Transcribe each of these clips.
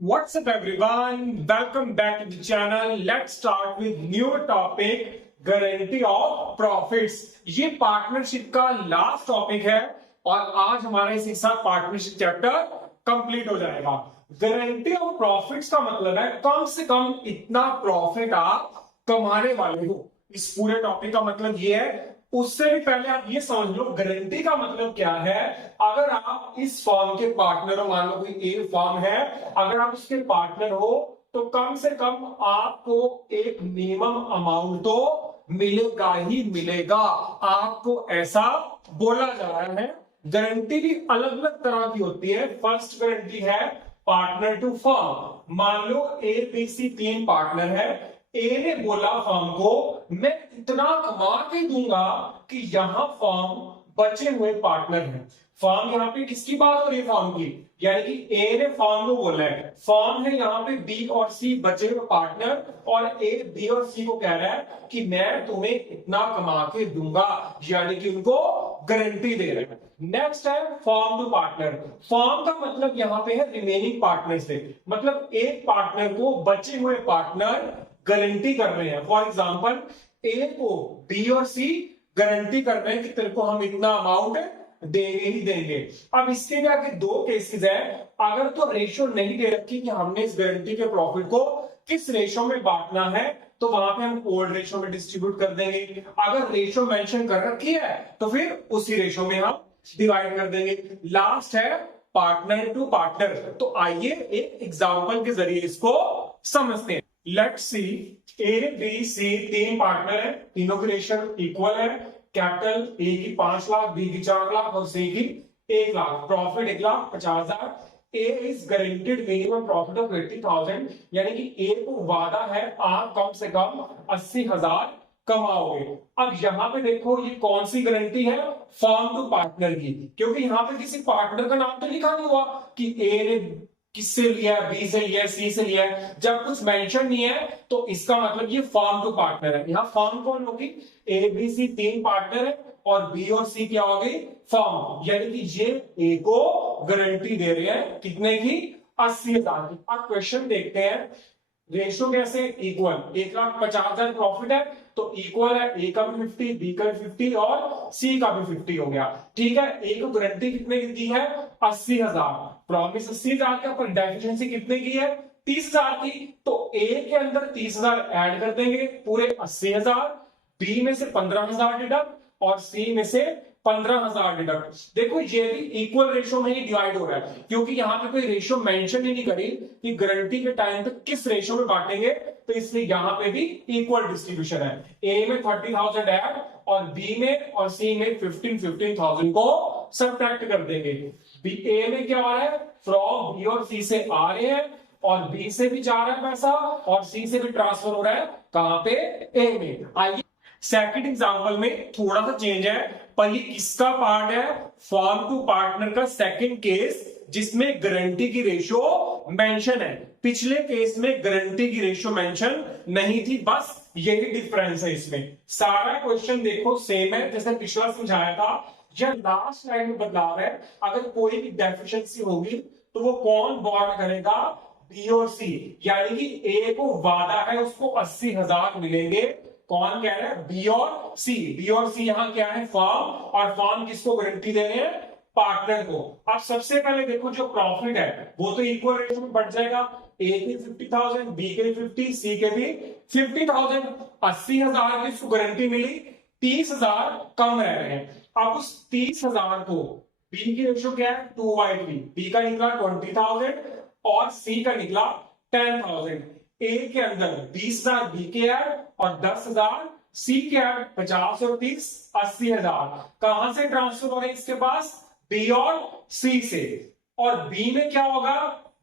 What's up everyone? Welcome back to the channel. Let's start with new topic guarantee of profits. ये partnership का last topic है और आज हमारा इसी के साथ पार्टनरशिप चैप्टर कंप्लीट हो जाएगा। गारंटी ऑफ प्रॉफिट्स का मतलब है कम से कम इतना प्रॉफिट आप कमाने वाले हो। इस पूरे टॉपिक का मतलब ये है। उससे भी पहले आप ये समझ लो गारंटी का मतलब क्या है। अगर आप इस फर्म के पार्टनर हो, मान लो कोई ए फर्म है, अगर आप उसके पार्टनर हो तो कम से कम आपको एक मिनिमम अमाउंट तो मिलेगा ही मिलेगा। आपको ऐसा बोला जा रहा है। गारंटी भी अलग अलग तरह की होती है। फर्स्ट गारंटी है पार्टनर टू फर्म। मान लो ए बी सी तीन पार्टनर है। ए ने बोला फर्म को मैं इतना कमा के दूंगा कि यहां फर्म बचे हुए पार्टनर हैं। फर्म यहां पे किसकी बात हो रही है? फर्म की, यानी कि ए ने फर्म को बोला है, फर्म है यहाँ पे बी और सी बचे हुए पार्टनर, और ए बी और सी को कह रहा है कि मैं तुम्हें इतना कमा के दूंगा, यानी कि उनको गारंटी दे रहे हैं। नेक्स्ट है फर्म टू पार्टनर। फर्म का मतलब यहाँ पे है रिमेनिंग पार्टनर से, मतलब एक पार्टनर को बचे हुए पार्टनर गारंटी कर रहे हैं। फॉर एग्जाम्पल ए को बी और सी गारंटी कर रहे हैं कि तेरे को हम इतना अमाउंट देंगे ही देंगे। अब इसके भी आगे दो केसेस है। अगर तो रेशियो नहीं दे रखी कि हमने इस गारंटी के प्रॉफिट को किस रेशियो में बांटना है, तो वहां पे हम ओल्ड रेशियो में डिस्ट्रीब्यूट कर देंगे। अगर रेशियो मेंशन कर रखी है तो फिर उसी रेशियो में हम डिवाइड कर देंगे। लास्ट है पार्टनर टू पार्टनर। तो आइए एक एग्जांपल के जरिए इसको समझते हैं। Let's see A B C तीन पार्टनर है, तीनों की रेशियो इक्वल है। कैपिटल ए की 5 लाख, बी की 4 लाख और सी की 1 lakh. Profit 1,50,000। A is guaranteed minimum profit of 80,000, यानी कि ए को वादा है आप कम से कम 80,000 कमाओगे। अब यहाँ पे देखो ये कौन सी गारंटी है? फर्म टू पार्टनर की, क्योंकि यहाँ पे किसी पार्टनर का नाम तो लिखा नहीं हुआ कि ए ने किससे लिया, बी से लिया, सी से लिया। जब कुछ मेंशन नहीं है तो इसका मतलब ये फर्म टू पार्टनर है। यहाँ फर्म कौन होगी? ए बी सी तीन पार्टनर है और बी और सी क्या होगी? फर्म, यानी कि ये ए को गारंटी दे रहे हैं कितने की? 80,000 की। अब क्वेश्चन देखते हैं रेशियो कैसे? इक्वल। 1,50,000 प्रॉफिट है तो इक्वल है ए का भी 50, बी का भी 50 और सी का भी 50 हो गया। ठीक है, ए को गारंटी कितने की दी है? 80,000। प्रॉमिस 80,000 का, पर डेफिशिएंसी कितने की है? 30,000 की। तो ए के अंदर 30,000 ऐड कर देंगे, पूरे 80,000। बी में से 15,000 डिडक्ट और सी में से 15,000 डिडक्ट। देखो ये भी इक्वल रेशियो में ही डिवाइड हो रहा है, क्योंकि यहाँ पे कोई रेशियो मेंशन ही नहीं करी कि गारंटी के टाइम पे किस रेशियो में बांटेंगे, तो इसलिए यहाँ पे भी इक्वल डिस्ट्रीब्यूशन है। ए में 30,000 ऐड और बी में और सी में 15,000 को सब्ट्रैक्ट कर देंगे। बी ए में क्या हो रहा है? फ्रॉम बी और सी से आ रहे हैं और बी से भी जा रहा है पैसा और सी से भी ट्रांसफर हो रहा है। कहां पे? ए में। आइए सेकंड एग्जांपल में थोड़ा सा चेंज है, पर ये किसका पार्ट है? फर्म टू पार्टनर का सेकंड केस, जिसमें गारंटी की रेशियो मेंशन है। पिछले केस में गारंटी की रेशियो मेंशन नहीं थी, बस यही डिफरेंस है इसमें। सारा क्वेश्चन देखो सेम है जैसे पिछला समझाया था। यह लास्ट लाइन में बदलाव है। अगर कोई भी डेफिशिएंसी होगी तो वो कौन बॉन्ड करेगा? बी और सी, यानी कि ए को वादा है उसको 80,000 मिलेंगे। कौन कह रहा है? बी और सी। बी और सी यहाँ क्या है? फर्म, और फर्म किसको गारंटी दे रहे हैं? पार्टनर को। अब सबसे पहले देखो जो प्रॉफिट है वो तो इक्वल रेशियो में बढ़ जाएगा। ए के 50,000, बी के 50, सी के भी 50,000। 80,000 की इसको गारंटी मिली, 30,000 कम रह रहे हैं। अब उस 30,000 को, बी की रेशियो क्या है? 2/3। बी का निकला 20,000 और सी का निकला 10,000। ए के अंदर 20,000 बी के ऐड और 10,000 सी के ऐड। 50 और 30 80,000 कहां से ट्रांसफर हो रहे हैं इसके पास? बी और सी से। और बी में क्या होगा?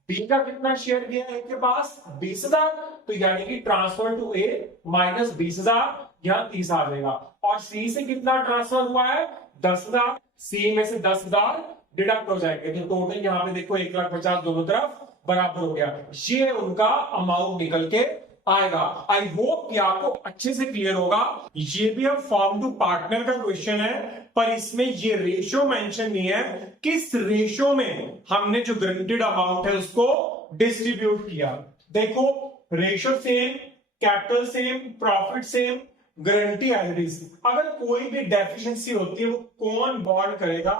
बी का कितना शेयर गया है के पास? 20,000। तो यानी कि ट्रांसफर टू ए माइनस 20,000, यहां 30 आ जाएगा। और सी से कितना ट्रांसफर हुआ है? 10,000। सी में से 10,000 डिडक्ट हो जाएंगे, तो टोटल यहाँ पे देखो 1,50,000 दोनों तरफ बराबर हो गया। ये उनका अमाउंट निकल के आएगा। आई होप कि आपको अच्छे से क्लियर होगा। ये भी अब फॉर्म टू पार्टनर का क्वेश्चन है, पर इसमें ये रेशियो मेंशन नहीं है किस रेशियो में हमने जो गारंटीड अमाउंट है उसको डिस्ट्रीब्यूट किया। देखो ratio same, capital same, profit same, guarantee as it is. अगर कोई भी डेफिशिएंसी होती है वो कौन बॉन्ड करेगा?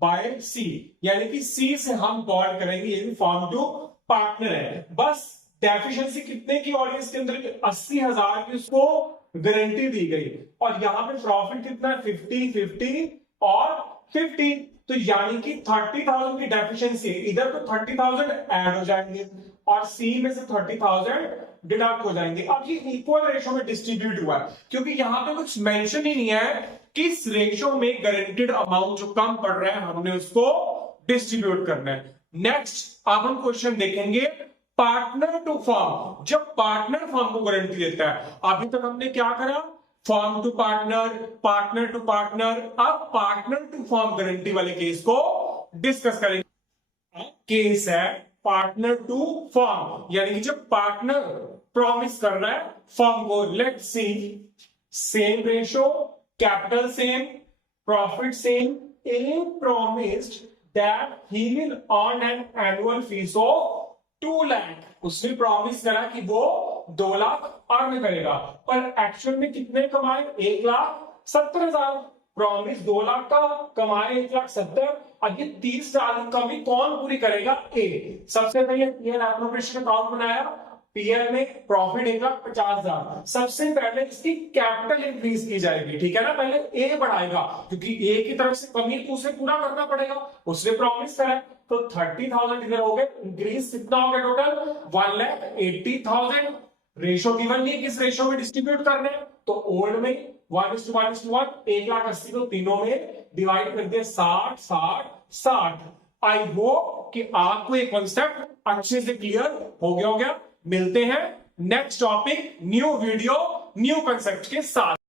बाय सी, यानी कि सी से हम बॉन्ड करेंगे, ये भी फॉर्म टू पार्टनर है। बस डेफिशिएंसी कितने की ऑडियंस के अंदर? 80,000 की उसको गारंटी दी गई, और यहां पे प्रॉफिट कितना है? 50, 50 और 50। तो यानी कि 30,000 की डेफिशिएंसी, इधर तो 30,000 ऐड हो जाएंगे और सी में से 30,000 डिडक्ट हो जाएंगे। अब ये इक्वल रेशो में डिस्ट्रीब्यूट हुआ है, क्योंकि यहां पे कुछ मेंशन ही नहीं है किस रेशो में गारंटीड अमाउंट जो कम पड़ रहा है हमने उसको डिस्ट्रीब्यूट करना है। नेक्स्ट अब हम क्वेश्चन देखेंगे पार्टनर टू फर्म। जब पार्टनर फर्म को गारंटी देता है, अभी तक हमने क्या करा? Firm to partner, partner to partner. अब पार्टनर टू फर्म गारंटी वाले केस को डिस्कस करेंगे। केस है पार्टनर टू फर्म, यानी कि जब पार्टनर प्रॉमिस कर रहा है फर्म को, let's see same ratio, capital same, profit same, A promised that he will earn an annual fees of 2 lakh. उसने प्रॉमिस करा कि वो 2 लाख अर्न करेगा, पर एक्चुअल में कितने कमाए? 1,70,000। प्रॉमिस 2 लाख का, कमाए 1,70,000। अब ये 30,000 की कमी कौन पूरी करेगा? ए। सबसे पहले पीएल एप्रोप्रिएशन अकाउंट बनाया, पीएल में प्रॉफिट 1,50,000। सबसे पहले इसकी कैपिटल इंक्रीज की जाएगी, ठीक है ना? पहले ए बढ़ाएगा, क्योंकि ए की तरफ से कमी तो उसे पूरा करना पड़ेगा, उसने प्रॉमिस करा। तो 30,000 इधर हो गए, इंक्रीज कितना हो गया टोटल? 1,80,000। रेशो गिवन नहीं, किस रेशो में डिस्ट्रीब्यूट करना है? तो ओल्ड में 1:1:1, 1,80,000 को तीनों में डिवाइड कर दिया, 60, 60, 60। आई होप कि आपको ये कॉन्सेप्ट अच्छे से क्लियर हो गया। मिलते हैं next topic, new video, new concept के साथ।